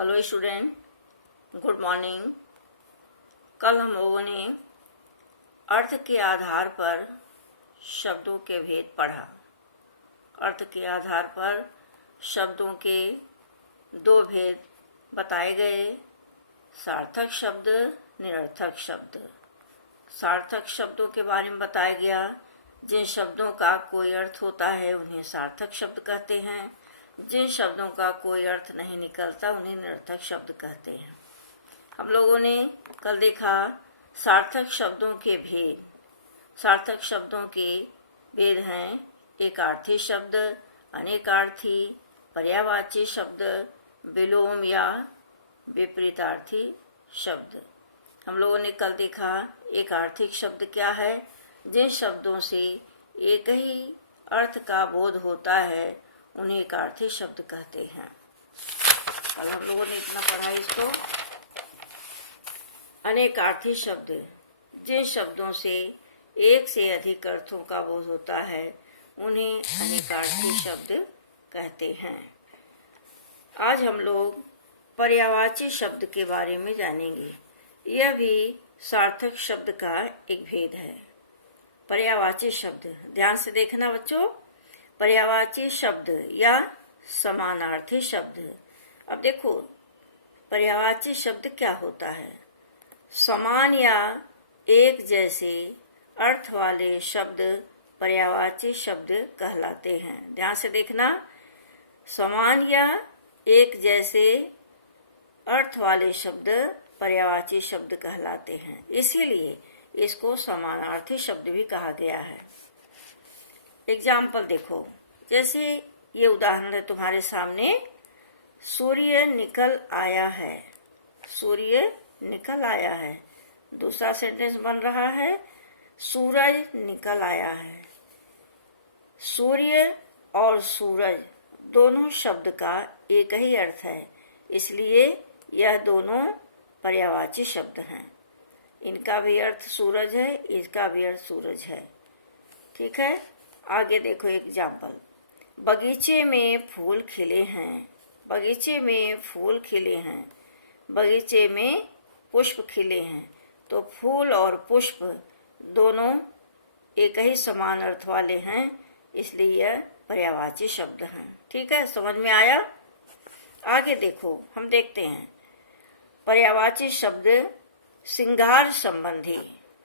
Hello student, good morning. कल हम लोगों ने अर्थ के आधार पर शब्दों के भेद पढ़ा। अर्थ के आधार पर शब्दों के दो भेद बताए गए, सार्थक शब्द, निरर्थक शब्द। सार्थक शब्दों के बारे में बताया गया, जिन शब्दों का कोई अर्थ होता है उन्हें सार्थक शब्द कहते हैं, जिन शब्दों का कोई अर्थ नहीं निकलता उन्हें निरर्थक शब्द कहते हैं। हम लोगों ने कल देखा सार्थक शब्दों के भेद। सार्थक शब्दों के भेद हैं एकार्थी शब्द, अनेकार्थी, पर्यायवाची शब्द, विलोम या विपरीतार्थी शब्द। हम लोगों ने कल देखा एकार्थिक शब्द क्या है, जिन शब्दों से एक ही अर्थ का बोध होता है उन्हें एकार्थी शब्द कहते हैं। कल हम लोगों ने इतना पढ़ा इसको। अनेकार्थी शब्द, जिन शब्दों से एक से अधिक अर्थों का बोध होता है उन्हें अनेकार्थी शब्द कहते हैं। आज हम लोग पर्यायवाची शब्द के बारे में जानेंगे। यह भी सार्थक शब्द का एक भेद है। पर्यायवाची शब्द, ध्यान से देखना बच्चों। पर्यायवाची शब्द या समानार्थी शब्द। अब देखो पर्यायवाची शब्द क्या होता है। समान या एक जैसे अर्थ वाले शब्द पर्यायवाची शब्द कहलाते हैं। ध्यान से देखना, समान या एक जैसे अर्थ वाले शब्द पर्यायवाची शब्द कहलाते हैं, इसीलिए इसको समानार्थी शब्द भी कहा गया है। एग्जाम्पल देखो, जैसे ये उदाहरण है तुम्हारे सामने, सूर्य निकल आया है। सूर्य निकल आया है। दूसरा सेंटेंस बन रहा है सूरज निकल आया है। सूर्य और सूरज दोनों शब्द का एक ही अर्थ है, इसलिए यह दोनों पर्यायवाची शब्द हैं। इनका भी अर्थ सूरज है, इसका भी अर्थ सूरज है। ठीक है, आगे देखो एग्जाम्पल। बगीचे में फूल खिले हैं। बगीचे में फूल खिले हैं। बगीचे में पुष्प खिले हैं। तो फूल और पुष्प दोनों एक ही समान अर्थ वाले हैं, इसलिए यह पर्यायवाची शब्द हैं। ठीक है, समझ में आया। आगे देखो, हम देखते हैं पर्यायवाची शब्द श्रृंगार संबंधी।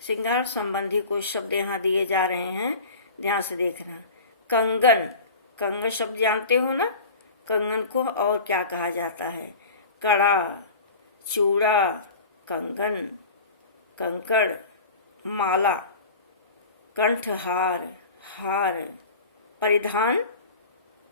श्रृंगार संबंधी कुछ शब्द यहाँ दिए जा रहे हैं, ध्यान से देखना। कंगन, कंगन शब्द जानते हो ना। कंगन को और क्या कहा जाता है? कड़ा, चूड़ा, कंगन, कंकड़, माला, कंठहार, हार, परिधान,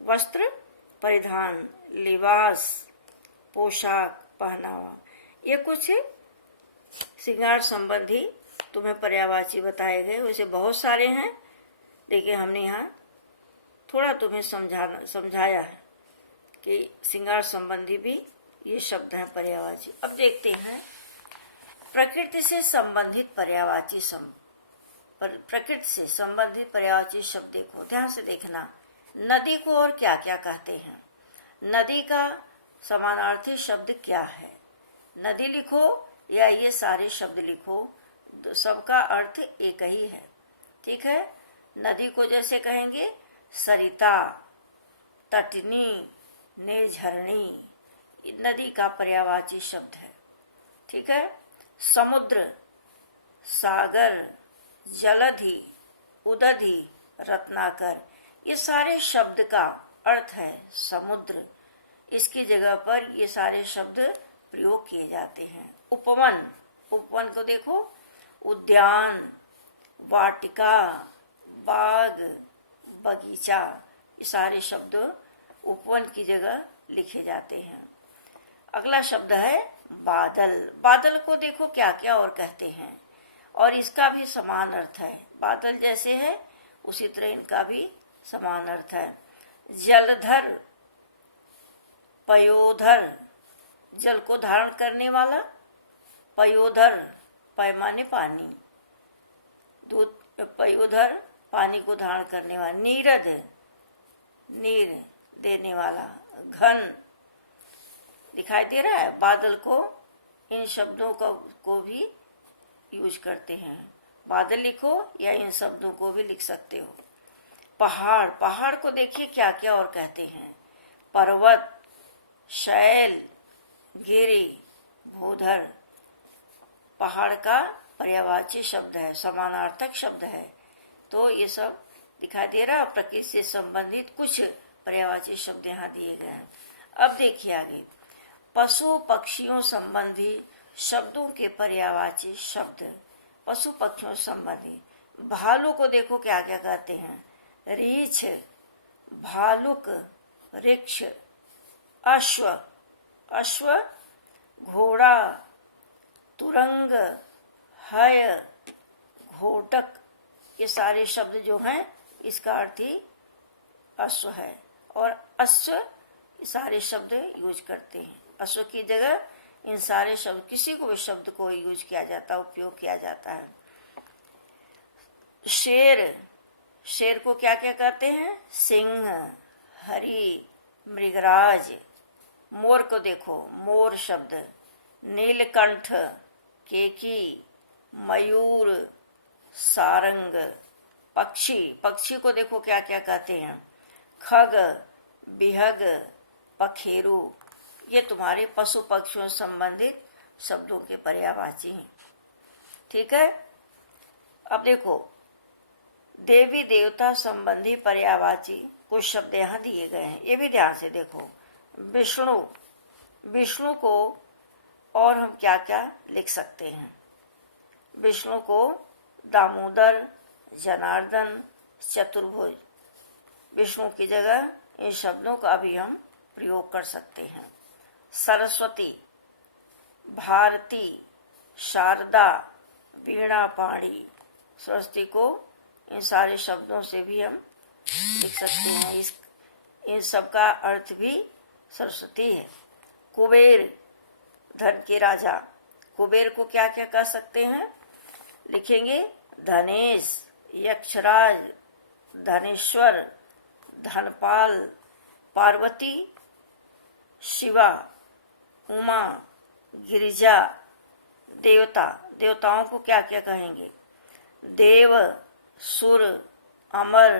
वस्त्र, परिधान, लिबास, पोशाक, पहनावा। ये कुछ श्रृंगार संबंधी तुम्हें पर्यायवाची बताए गए। वैसे बहुत सारे हैं, देखिए हमने यहाँ थोड़ा तुम्हें समझाया है कि श्रृंगार संबंधी भी ये शब्द हैं पर्यायवाची। अब देखते हैं प्रकृति से संबंधित पर्यायवाची प्रकृति से संबंधित पर्यायवाची शब्द देखो, ध्यान से देखना। नदी को और क्या क्या कहते हैं? नदी का समानार्थी शब्द क्या है? नदी लिखो या ये सारे शब्द लिखो, सबका अर्थ एक ही है। ठीक है, नदी को जैसे कहेंगे सरिता, तटनी, निर्झरणी, नदी का पर्यायवाची शब्द है। ठीक है, समुद्र, सागर, जलधि, उदधि, रत्नाकर, ये सारे शब्द का अर्थ है समुद्र। इसकी जगह पर ये सारे शब्द प्रयोग किए जाते हैं। उपवन, उपवन को देखो, उद्यान, वाटिका, बाग, बगीचा, ये सारे शब्द उपवन की जगह लिखे जाते हैं। अगला शब्द है बादल। बादल को देखो क्या क्या और कहते हैं, और इसका भी समान अर्थ है। बादल जैसे है उसी तरह इनका भी समान अर्थ है। जलधर, पयोधर, जल को धारण करने वाला, पयोधर, पैमाने पानी, दूध, पयोधर, पानी को धारण करने वाला। नीरद, नीर देने वाला। घन, दिखाई दे रहा है, बादल को, इन शब्दों को भी यूज करते हैं। बादल लिखो या इन शब्दों को भी लिख सकते हो। पहाड़, पहाड़ को देखिए क्या क्या और कहते हैं। पर्वत, शैल, गिरी, भूधर। पहाड़ का पर्यायवाची शब्द है, समानार्थक शब्द है। तो ये सब दिखाई दे रहा है। प्रकृति से संबंधित कुछ पर्यायवाची शब्द यहाँ दिए गए हैं। अब देखिए आगे, पशु पक्षियों संबंधी शब्दों के पर्यायवाची शब्द। पशु पक्षियों संबंधी, भालू को देखो क्या क्या कहते हैं। रीछ, भालुक, वृक्ष, अश्व, अश्व, घोड़ा, तुरंग, हय, घोटक। ये सारे शब्द जो हैं इसका अर्थ ही अश्व है। और अश्व, ये सारे शब्द यूज करते हैं। अश्व की जगह इन सारे शब्द, किसी को भी शब्द को यूज किया जाता है, उपयोग किया जाता है। शेर, शेर को क्या क्या कहते हैं। सिंह, हरि, मृगराज। मोर को देखो, मोर शब्द। नीलकंठ, केकी, मयूर, सारंग। पक्षी, पक्षी को देखो क्या क्या कहते हैं। खग, बिहग, पखेरु। ये तुम्हारे पशु पक्षियों संबंधित शब्दों के पर्यायवाची हैं। ठीक है। अब देखो, देवी देवता संबंधी पर्यायवाची कुछ शब्द यहाँ दिए गए हैं, ये भी ध्यान से देखो। विष्णु, विष्णु को और हम क्या क्या लिख सकते हैं। विष्णु को दामोदर, जनार्दन, चतुर्भुज। विष्णु की जगह इन शब्दों का भी हम प्रयोग कर सकते हैं। सरस्वती, भारती, शारदा, वीणा पाणी। सरस्वती को इन सारे शब्दों से भी हम लिख सकते हैं। इन सब का अर्थ भी सरस्वती है। कुबेर, धन के राजा। कुबेर को क्या क्या कर सकते हैं, लिखेंगे। धनेश, यक्षराज, धनेश्वर, धनपाल, पार्वती, शिवा, उमा, गिरिजा। देवता, देवताओं को क्या क्या कहेंगे। देव, सुर, अमर,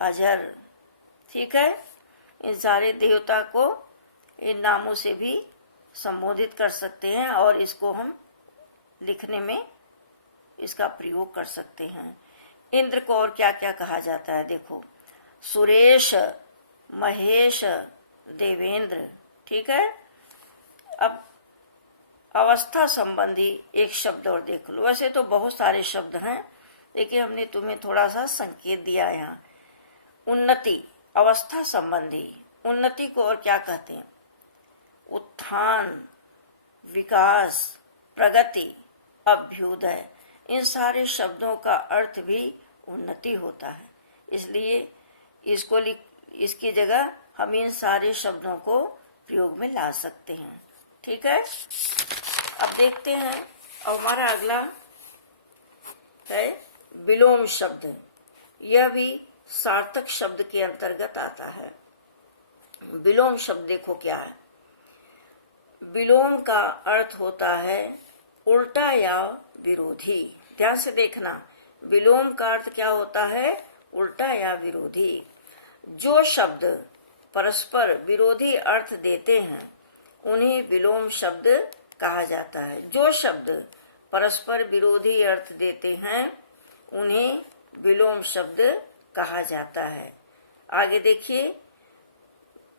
अजर। ठीक है। इन सारे देवता को इन नामों से भी संबोधित कर सकते हैं और इसको हम लिखने में इसका प्रयोग कर सकते हैं। इंद्र को और क्या क्या कहा जाता है, देखो। सुरेश, महेश, देवेंद्र। ठीक है। अब अवस्था संबंधी एक शब्द और देख लो। वैसे तो बहुत सारे शब्द हैं, लेकिन हमने तुम्हें थोड़ा सा संकेत दिया है यहाँ। उन्नति, अवस्था संबंधी। उन्नति को और क्या कहते हैं। उत्थान, विकास, प्रगति, अभ्युदय। इन सारे शब्दों का अर्थ भी उन्नति होता है। इसलिए इसको इसकी जगह हम इन सारे शब्दों को प्रयोग में ला सकते हैं। ठीक है। अब देखते हैं, अब हमारा अगला है विलोम शब्द। यह भी सार्थक शब्द के अंतर्गत आता है। विलोम शब्द देखो क्या है। विलोम का अर्थ होता है उल्टा या विरोधी। ध्यान से देखना, विलोम का अर्थ क्या होता है, उल्टा या विरोधी। जो शब्द परस्पर विरोधी अर्थ देते हैं उन्हें विलोम शब्द कहा जाता है। जो शब्द परस्पर विरोधी अर्थ देते हैं उन्हें विलोम शब्द कहा जाता है। आगे देखिए,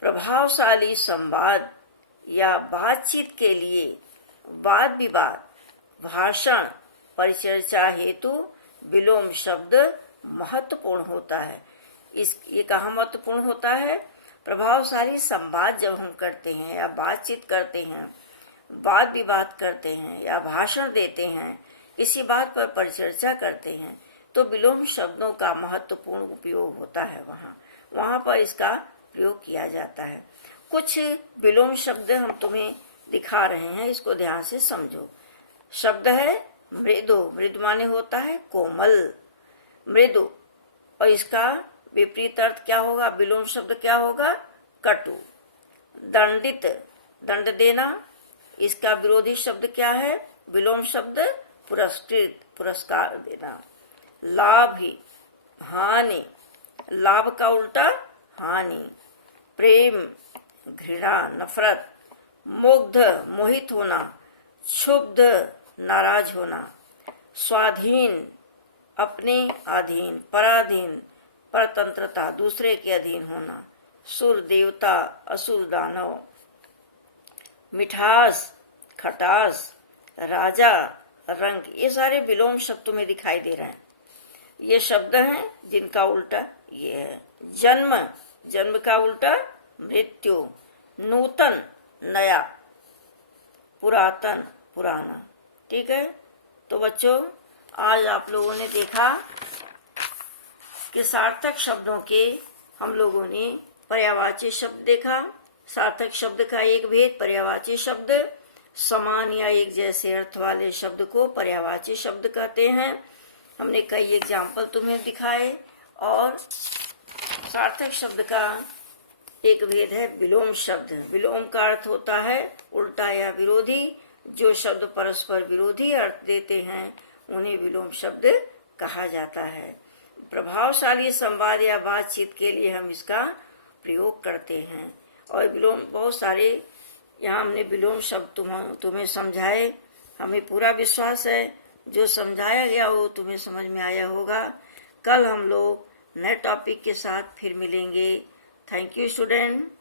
प्रभावशाली संवाद या बातचीत के लिए वाद विवाद, भाषण, परिचर्चा हेतु विलोम शब्द महत्वपूर्ण होता है। ये कहाँ महत्वपूर्ण होता है, प्रभावशाली संवाद जब हम करते हैं या बातचीत करते हैं, वाद विवाद करते हैं या भाषण देते हैं, किसी बात पर परिचर्चा करते हैं, तो विलोम शब्दों का महत्वपूर्ण उपयोग होता है। वहाँ पर इसका प्रयोग किया जाता है। कुछ विलोम शब्द हम तुम्हें दिखा रहे हैं, इसको ध्यान से समझो। शब्द है मृदु। मृदु माने होता है कोमल, मृदु। और इसका विपरीत अर्थ क्या होगा, विलोम शब्द क्या होगा, कटु। दंडित, दंड देना। इसका विरोधी शब्द क्या है? विलोम शब्द पुरस्कृत, पुरस्कार देना। लाभ ही, हानि, लाभ का उल्टा हानि। प्रेम, घृणा, नफरत। मुग्ध, मोहित होना। क्षुब्ध, नाराज होना। स्वाधीन, अपने अधीन, पराधीन, परतंत्रता, दूसरे के अधीन होना। सुर, देवता, असुर, दानव। मिठास, खटास, राजा, रंग, ये सारे विलोम शब्दों में दिखाई दे रहे हैं। ये शब्द हैं जिनका उल्टा ये है। जन्म, जन्म का उल्टा मृत्यु। नूतन, नया। पुरातन, पुराना। ठीक है, तो बच्चों आज आप लोगों ने देखा कि सार्थक शब्दों के हम लोगों ने पर्यायवाची शब्द देखा। सार्थक शब्द का एक भेद, पर्यायवाची शब्द समान या एक जैसे अर्थ वाले शब्द को पर्यायवाची शब्द कहते हैं। हमने कई एग्जाम्पल तुम्हें दिखाए। और सार्थक शब्द का एक भेद है विलोम शब्द। विलोम का अर्थ होता है उल्टा या विरोधी। जो शब्द परस्पर विरोधी अर्थ देते हैं उन्हें विलोम शब्द कहा जाता है। प्रभावशाली संवाद या बातचीत के लिए हम इसका प्रयोग करते हैं। और विलोम बहुत सारे यहाँ हमने विलोम शब्द तुम्हें समझाए। हमें पूरा विश्वास है जो समझाया गया वो तुम्हें समझ में आया होगा। कल हम लोग नए टॉपिक के साथ फिर मिलेंगे। Thank you student.